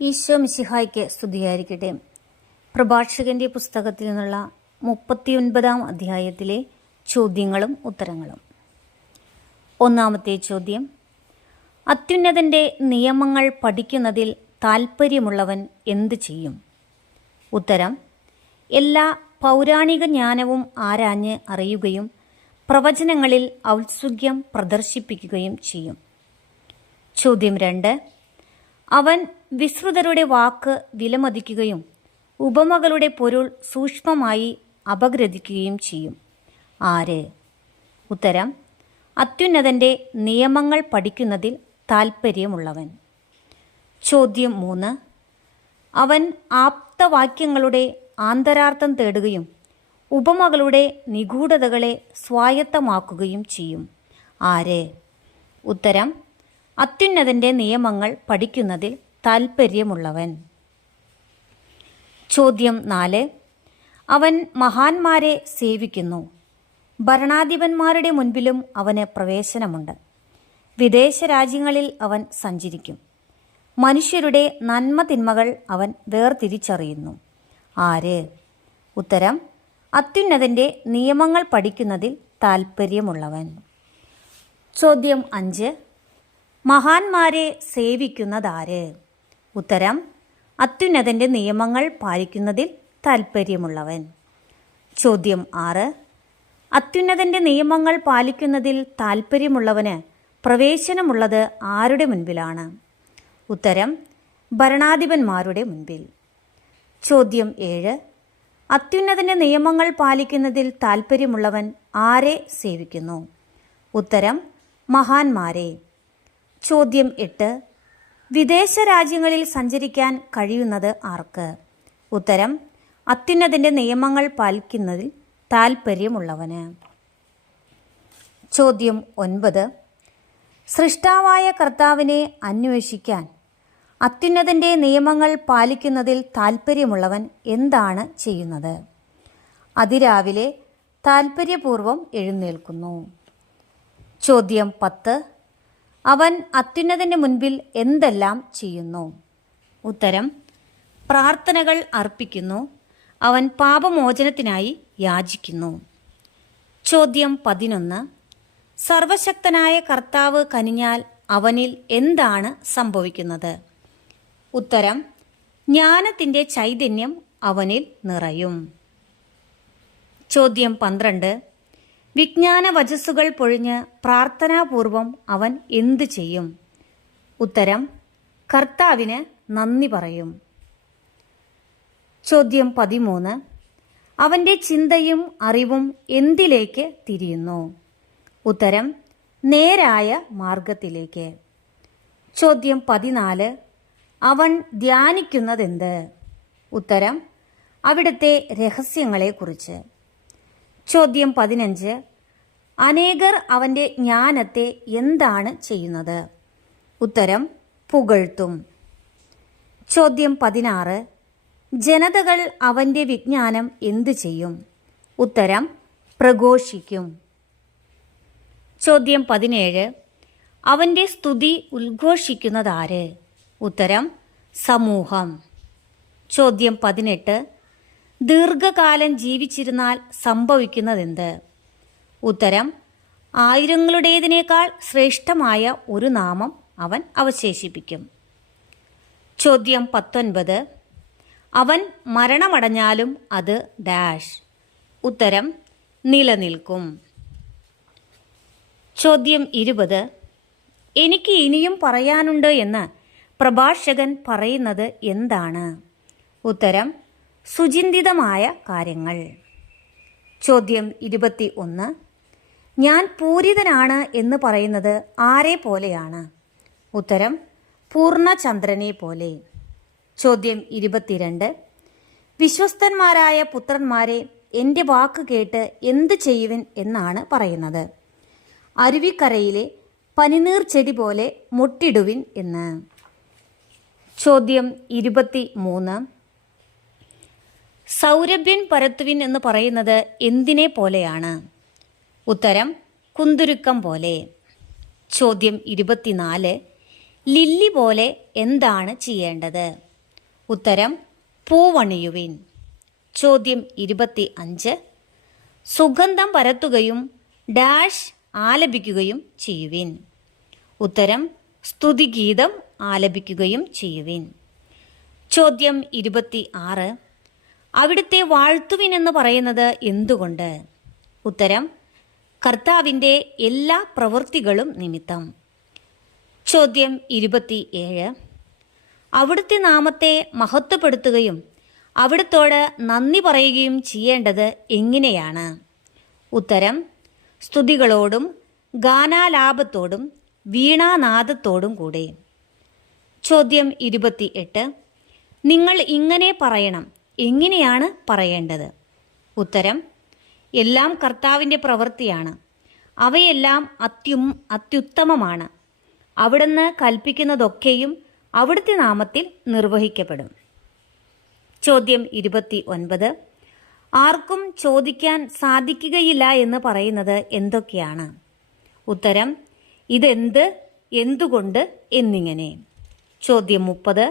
ഈശോ മിശിഹായ്ക്ക് സ്തുതിയായിരിക്കട്ടെ. പ്രഭാഷകന്റെ പുസ്തകത്തിൽ നിന്നുള്ള 39 അധ്യായത്തിലെ ചോദ്യങ്ങളും ഉത്തരങ്ങളും. ഒന്നാമത്തെ ചോദ്യം: അത്യുന്നതൻ്റെ നിയമങ്ങൾ പഠിക്കുന്നതിൽ താൽപ്പര്യമുള്ളവൻ എന്തു ചെയ്യും? ഉത്തരം: എല്ലാ പൗരാണിക ജ്ഞാനവും ആരാഞ്ഞ് അറിയുകയും പ്രവചനങ്ങളിൽ ഔത്സുക്യം പ്രദർശിപ്പിക്കുകയും ചെയ്യും. ചോദ്യം 2: അവൻ വിശ്രുതരുടെ വാക്ക് വിലമതിക്കുകയും ഉപമകളുടെ പൊരുൾ സൂക്ഷ്മമായി അപഗ്രഥിക്കുകയും ചെയ്യും. ആര്? ഉത്തരം: അത്യുന്നതൻ്റെ നിയമങ്ങൾ പഠിക്കുന്നതിൽ താൽപ്പര്യമുള്ളവൻ. ചോദ്യം 3: അവൻ ആപ്തവാക്യങ്ങളുടെ ആന്തരാർത്ഥം തേടുകയും ഉപമകളുടെ നിഗൂഢതകളെ സ്വായത്തമാക്കുകയും ചെയ്യും. ആര്? ഉത്തരം: അത്യുന്നതൻ്റെ നിയമങ്ങൾ പഠിക്കുന്നതിൽ താൽപ്പര്യമുള്ളവൻ. ചോദ്യം 4: അവൻ മഹാന്മാരെ സേവിക്കുന്നു. ഭരണാധിപന്മാരുടെ മുൻപിലും അവന് പ്രവേശനമുണ്ട്. വിദേശ രാജ്യങ്ങളിൽ അവൻ സഞ്ചരിക്കും. മനുഷ്യരുടെ നന്മ തിന്മകൾ അവൻ വേർതിരിച്ചറിയുന്നു. ആര്? ഉത്തരം: അത്യുന്നതൻ്റെ നിയമങ്ങൾ പഠിക്കുന്നതിൽ താൽപ്പര്യമുള്ളവൻ. ചോദ്യം 5: മഹാന്മാരെ സേവിക്കുന്നതാര്? ഉത്തരം: അത്യുന്നതൻ്റെ നിയമങ്ങൾ പാലിക്കുന്നതിൽ താൽപ്പര്യമുള്ളവൻ. ചോദ്യം 6: അത്യുന്നതൻ്റെ നിയമങ്ങൾ പാലിക്കുന്നതിൽ താൽപ്പര്യമുള്ളവന് പ്രവേശനമുള്ളത് ആരുടെ മുൻപിലാണ്? ഉത്തരം: ഭരണാധിപന്മാരുടെ മുൻപിൽ. ചോദ്യം 7: അത്യുന്നതൻ്റെ നിയമങ്ങൾ പാലിക്കുന്നതിൽ താൽപ്പര്യമുള്ളവൻ ആരെ സേവിക്കുന്നു? ഉത്തരം: മഹാന്മാരെ. ചോദ്യം 8: വിദേശ രാജ്യങ്ങളിൽ സഞ്ചരിക്കാൻ കഴിയുന്നത് ആർക്ക്? ഉത്തരം: അത്യുന്നതൻ്റെ നിയമങ്ങൾ പാലിക്കുന്നതിൽ താൽപ്പര്യമുള്ളവന്. ചോദ്യം 9: സൃഷ്ടാവായ കർത്താവിനെ അന്വേഷിക്കാൻ അത്യുന്നതൻ്റെ നിയമങ്ങൾ പാലിക്കുന്നതിൽ താൽപ്പര്യമുള്ളവൻ എന്താണ് ചെയ്യുന്നത്? അതിരാവിലെ താൽപ്പര്യപൂർവം എഴുന്നേൽക്കുന്നു. ചോദ്യം 10: അവൻ അത്യുന്നതൻ്റെ മുൻപിൽ എന്തെല്ലാം ചെയ്യുന്നു? ഉത്തരം: പ്രാർത്ഥനകൾ അർപ്പിക്കുന്നു. അവൻ പാപമോചനത്തിനായി യാചിക്കുന്നു. ചോദ്യം 11: സർവശക്തനായ കർത്താവ് കനിഞ്ഞാൽ അവനിൽ എന്താണ് സംഭവിക്കുന്നത്? ഉത്തരം: ജ്ഞാനത്തിൻ്റെ ചൈതന്യം അവനിൽ നിറയും. ചോദ്യം 12: വിജ്ഞാന വചസ്സുകൾ പൊഴിഞ്ഞ് പ്രാർത്ഥനാപൂർവം അവൻ എന്തു ചെയ്യും? ഉത്തരം: കർത്താവിന് നന്ദി പറയും. ചോദ്യം 13: അവൻ്റെ ചിന്തയും അറിവും എന്തിലേക്ക് തിരിയുന്നു? ഉത്തരം: നേരായ മാർഗത്തിലേക്ക്. ചോദ്യം 14: അവൻ ധ്യാനിക്കുന്നതെന്ത്? ഉത്തരം: അവിടുത്തെ രഹസ്യങ്ങളെക്കുറിച്ച്. ചോദ്യം 15: അനേകർ അവൻ്റെ ജ്ഞാനത്തെ എന്താണ് ചെയ്യുന്നത്? ഉത്തരം: പുകഴ്ത്തും. ചോദ്യം 16: ജനതകൾ അവൻ്റെ വിജ്ഞാനം എന്തു ചെയ്യും? ഉത്തരം: പ്രഘോഷിക്കും. ചോദ്യം 17: അവൻ്റെ സ്തുതി ഉദ്ഘോഷിക്കുന്നതാര്? ഉത്തരം: സമൂഹം. ചോദ്യം 18: ദീർഘകാലം ജീവിച്ചിരുന്നാൽ സംഭവിക്കുന്നതെന്ത്? ഉത്തരം: ആയിരങ്ങളുടേതിനേക്കാൾ ശ്രേഷ്ഠമായ ഒരു നാമം അവൻ അവശേഷിപ്പിക്കും. ചോദ്യം 19: അവൻ മരണമടഞ്ഞാലും അത് ഡാഷ്. ഉത്തരം: നിലനിൽക്കും. ചോദ്യം 20: എനിക്ക് ഇനിയും പറയാനുണ്ട് എന്ന് പ്രഭാഷകൻ പറയുന്നത് എന്താണ്? ഉത്തരം: സുചിന്തിതമായ കാര്യങ്ങൾ. ചോദ്യം 21: ഞാൻ പൂരിതനാണ് എന്ന് പറയുന്നത് ആരെ പോലെയാണ്? ഉത്തരം: പൂർണ്ണചന്ദ്രനെ പോലെ. ചോദ്യം 22: വിശ്വസ്തന്മാരായ പുത്രന്മാരെ എൻ്റെ വാക്ക് കേട്ട് എന്ത് ചെയ്യുവിൻ എന്നാണ് പറയുന്നത്? അരുവിക്കരയിലെ പനിനീർ ചെടി പോലെ മൊട്ടിടുവിൻ എന്ന്. ചോദ്യം 23: സൗരഭ്യൻ പരത്തുവിൻ എന്ന് പറയുന്നത് എന്തിനെ പോലെയാണ്? ഉത്തരം: കുന്തുരുക്കം പോലെ. ചോദ്യം 24: ലില്ലി പോലെ എന്താണ് ചെയ്യേണ്ടത്? ഉത്തരം പൂവണിയുവിൻ. ചോദ്യം 25. സുഗന്ധം പരത്തുകയും ഡാഷ് ആലപിക്കുകയും ചെയ്യുവിൻ. ഉത്തരം സ്തുതിഗീതം ആലപിക്കുകയും ചെയ്യുവിൻ. ചോദ്യം 26. അവിടുത്തെ വാഴ്ത്തുവിൻ എന്ന് പറയുന്നത് എന്തുകൊണ്ട്? ഉത്തരം കർത്താവിൻ്റെ എല്ലാ പ്രവൃത്തികളും നിമിത്തം. ചോദ്യം 27. അവിടുത്തെ നാമത്തെ മഹത്വപ്പെടുത്തുകയും അവിടുത്തോട് നന്ദി പറയുകയും ചെയ്യേണ്ടത് എങ്ങനെയാണ്? ഉത്തരം സ്തുതികളോടും ഗാനാലാപത്തോടും വീണാനാദത്തോടും കൂടെ. ചോദ്യം 28. നിങ്ങൾ ഇങ്ങനെ പറയണം. എങ്ങനെയാണ് പറയേണ്ടത്? ഉത്തരം എല്ലാം കർത്താവിൻ്റെ പ്രവൃത്തിയാണ്. അവയെല്ലാം അത്യുത്തമമാണ്. അവിടുന്ന് കൽപ്പിക്കുന്നതൊക്കെയും അവിടുത്തെ നാമത്തിൽ നിർവഹിക്കപ്പെടും. ചോദ്യം 29. ആർക്കും ചോദിക്കാൻ സാധിക്കുകയില്ല എന്ന് പറയുന്നത് എന്തൊക്കെയാണ്? ഉത്തരം ഇതെന്ത്, എന്തുകൊണ്ട് എന്നിങ്ങനെ. ചോദ്യം 30.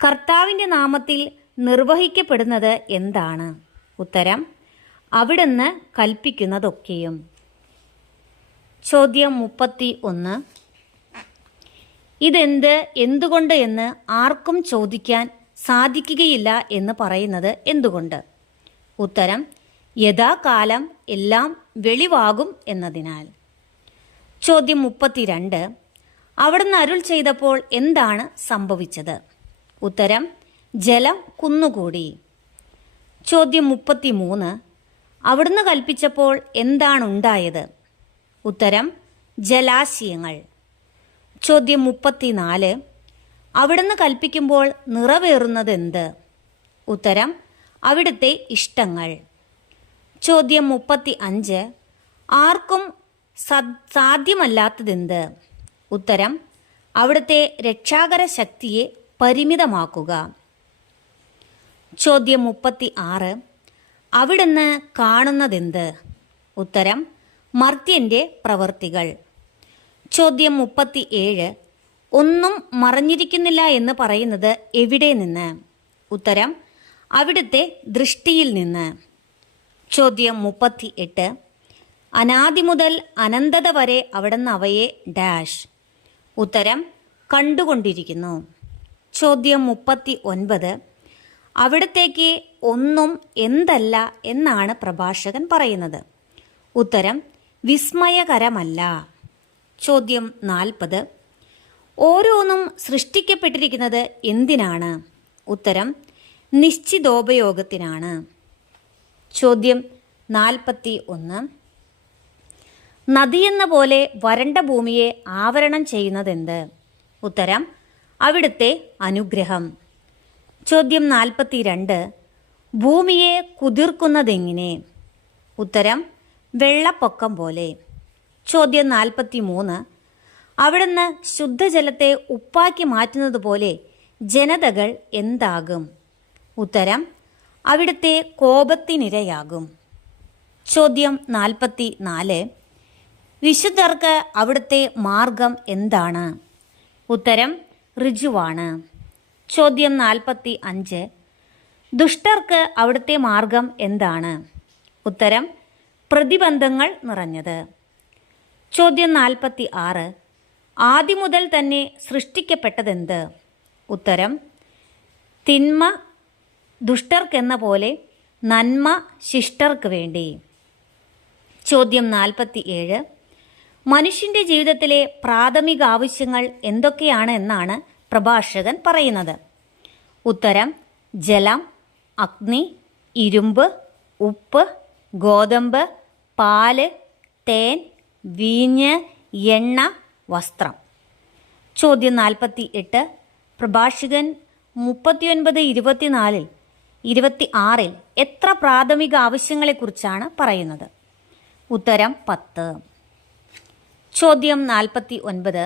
കർത്താവിൻ്റെ നാമത്തിൽ നിർവഹിക്കപ്പെടുന്നത് എന്താണ്? ഉത്തരം അവിടുന്ന് കൽപ്പിക്കുന്നതൊക്കെയും. ചോദ്യം 31. ഇതെന്ത്, എന്തുകൊണ്ട് എന്ന് ആർക്കും ചോദിക്കാൻ സാധിക്കുകയില്ല എന്ന് പറയുന്നത് എന്തുകൊണ്ട്? ഉത്തരം യഥാകാലം എല്ലാം വെളിവാകും എന്നതിനാൽ. ചോദ്യം 32. അവിടുന്ന് അരുൾ ചെയ്തപ്പോൾ എന്താണ് സംഭവിച്ചത്? ഉത്തരം ജലം കുന്നുകൂടി. ചോദ്യം 33. അവിടുന്ന് കൽപ്പിച്ചപ്പോൾ എന്താണുണ്ടായത്? ഉത്തരം ജലാശയങ്ങൾ. ചോദ്യം 34. അവിടുന്ന് കൽപ്പിക്കുമ്പോൾ നിറവേറുന്നതെന്ത്? ഉത്തരം അവിടുത്തെ ഇഷ്ടങ്ങൾ. ചോദ്യം 35. ആർക്കും സാധ്യമല്ലാത്തതെന്ത്? ഉത്തരം അവിടുത്തെ രക്ഷാകര ശക്തിയെ പരിമിതമാക്കുക. ചോദ്യം 36. അവിടുന്ന് കാണുന്നതെന്ത്? ഉത്തരം മർത്യൻ്റെ പ്രവൃത്തികൾ. ചോദ്യം 37. ഒന്നും മറഞ്ഞിരിക്കുന്നില്ല എന്ന് പറയുന്നത് എവിടെ നിന്ന്? ഉത്തരം അവിടുത്തെ ദൃഷ്ടിയിൽ നിന്ന്. ചോദ്യം 38. അനാദി മുതൽ അനന്തത വരെ അവിടുന്ന് അവയെ ഡാഷ്. ഉത്തരം കണ്ടുകൊണ്ടിരിക്കുന്നു. ചോദ്യം 39. അവിടത്തേക്ക് ഒന്നും എന്തല്ല എന്നാണ് പ്രഭാഷകൻ പറയുന്നത്? ഉത്തരം വിസ്മയകരമല്ല. ചോദ്യം 40. ഓരോന്നും സൃഷ്ടിക്കപ്പെട്ടിരിക്കുന്നത് എന്തിനാണ്? ഉത്തരം നിശ്ചിതോപയോഗത്തിനാണ്. ചോദ്യം 41. നദിയെന്ന പോലെ വരണ്ട ഭൂമിയെ ആവരണം ചെയ്യുന്നതെന്ത്? ഉത്തരം അവിടുത്തെ അനുഗ്രഹം. ചോദ്യം 42. ഭൂമിയെ കുതിർക്കുന്നതെങ്ങനെ? ഉത്തരം വെള്ളപ്പൊക്കം പോലെ. ചോദ്യം 43. അവിടുന്ന് ശുദ്ധജലത്തെ ഉപ്പാക്കി മാറ്റുന്നത് പോലെ ജനതകൾ എന്താകും? ഉത്തരം അവിടുത്തെ കോപത്തിനിരയാകും. ചോദ്യം 44. വിശുദ്ധർക്ക് അവിടുത്തെ മാർഗം എന്താണ്? ഉത്തരം ഋജുവാണ്. ചോദ്യം 45. ദുഷ്ടർക്ക് അവിടുത്തെ മാർഗം എന്താണ്? ഉത്തരം പ്രതിബന്ധങ്ങൾ നിറഞ്ഞത്. ചോദ്യം 46. ആദ്യം മുതൽ തന്നെ സൃഷ്ടിക്കപ്പെട്ടതെന്ത്? ഉത്തരം തിന്മ ദുഷ്ടർക്കെന്ന പോലെ നന്മ ശിഷ്ടർക്ക് വേണ്ടി. ചോദ്യം 47. മനുഷ്യൻ്റെ ജീവിതത്തിലെ പ്രാഥമിക ആവശ്യങ്ങൾ എന്തൊക്കെയാണ് എന്നാണ് പ്രഭാഷകൻ പറയുന്നത്? ഉത്തരം ജലം, അഗ്നി, ഇരുമ്പ്, ഉപ്പ്, ഗോതമ്പ്, പാല്, തേൻ, വീഞ്ഞ്, എണ്ണ, വസ്ത്രം. ചോദ്യം 48. പ്രഭാഷകൻ 39:24 26 എത്ര പ്രാഥമിക ആവശ്യങ്ങളെക്കുറിച്ചാണ് പറയുന്നത്? ഉത്തരം 10. ചോദ്യം 49.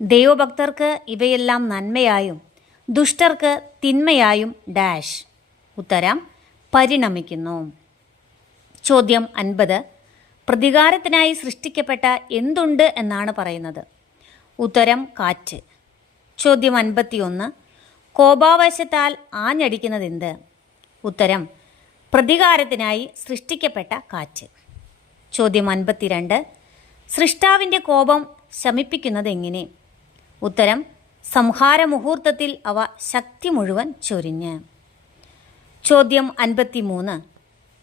ദൈവഭക്തർക്ക് ഇവയെല്ലാം നന്മയായും ദുഷ്ടർക്ക് തിന്മയായും ഡാഷ്. ഉത്തരം പരിണമിക്കുന്നു. ചോദ്യം 50. പ്രതികാരത്തിനായി സൃഷ്ടിക്കപ്പെട്ട എന്തുണ്ട് എന്നാണ് പറയുന്നത്? ഉത്തരം കാറ്റ്. ചോദ്യം 51. കോപാവേശത്താൽ ആഞ്ഞടിക്കുന്നതെന്ത്? ഉത്തരം പ്രതികാരത്തിനായി സൃഷ്ടിക്കപ്പെട്ട കാറ്റ്. ചോദ്യം 52. സൃഷ്ടാവിൻ്റെ കോപം ശമിപ്പിക്കുന്നതെങ്ങനെ? ഉത്തരം സംഹാര മുഹൂർത്തത്തിൽ അവ ശക്തി മുഴുവൻ ചൊരിഞ്ഞ്. ചോദ്യം 53.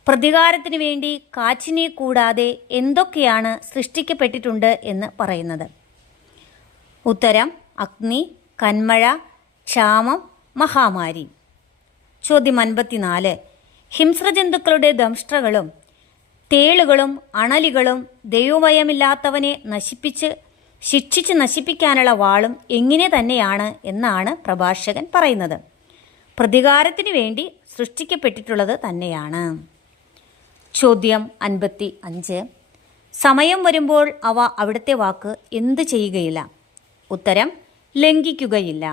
പ്രതികാരത്തിനു വേണ്ടി കാറ്റിനെ കൂടാതെ എന്തൊക്കെയാണ് സൃഷ്ടിക്കപ്പെട്ടിട്ടുണ്ട് എന്ന് പറയുന്നത്? ഉത്തരം അഗ്നി, കന്മഴ, ക്ഷാമം, മഹാമാരി. ചോദ്യം 54. ഹിംസ്രജന്തുക്കളുടെ ദംഷ്ട്രകളും തേളുകളും അണലികളും ദൈവഭയമില്ലാത്തവനെ ശിക്ഷിച്ച് നശിപ്പിക്കാനുള്ള വാളും എങ്ങനെ തന്നെയാണ് എന്നാണ് പ്രഭാഷകൻ പറയുന്നത്? പ്രതികാരത്തിനു വേണ്ടി സൃഷ്ടിക്കപ്പെട്ടിട്ടുള്ളത് തന്നെയാണ്. ചോദ്യം 55. സമയം വരുമ്പോൾ അവ അവിടുത്തെ വാക്ക് എന്ത് ചെയ്യുകയില്ല? ഉത്തരം ലംഘിക്കുകയില്ല.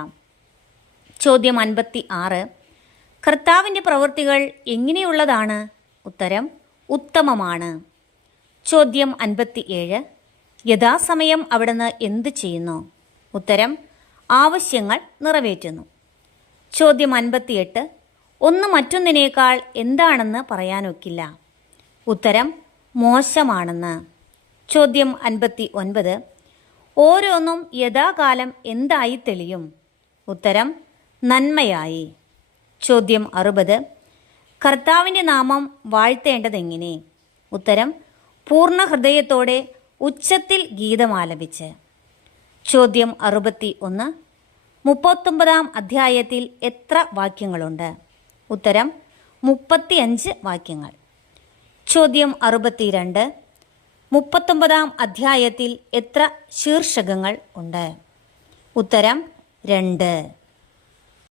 ചോദ്യം 56. കർത്താവിൻ്റെ പ്രവൃത്തികൾ എങ്ങനെയുള്ളതാണ്? ഉത്തരം ഉത്തമമാണ്. ചോദ്യം 57. യഥാസമയം അവിടുന്ന് എന്ത് ചെയ്യുന്നു? ഉത്തരം ആവശ്യങ്ങൾ നിറവേറ്റുന്നു. ചോദ്യം 58. ഒന്ന് മറ്റൊന്നിനേക്കാൾ എന്താണെന്ന് പറയാനൊക്കില്ല? ഉത്തരം മോശമാണെന്ന്. ചോദ്യം 59. ഓരോന്നും യഥാകാലം എന്തായി തെളിയും? ഉത്തരം നന്മയായി. ചോദ്യം 60. കർത്താവിൻ്റെ നാമം വാഴ്ത്തേണ്ടതെങ്ങനെ? ഉത്തരം പൂർണ്ണ ഹൃദയത്തോടെ ഉച്ചത്തിൽ ഗീതമാലപിച്ച്. ചോദ്യം 61. 39-ാം അധ്യായത്തിൽ എത്ര വാക്യങ്ങളുണ്ട്? ഉത്തരം 35 വാക്യങ്ങൾ. ചോദ്യം 62. 39-ാം അധ്യായത്തിൽ എത്ര ശീർഷകങ്ങൾ ഉണ്ട്? ഉത്തരം 2.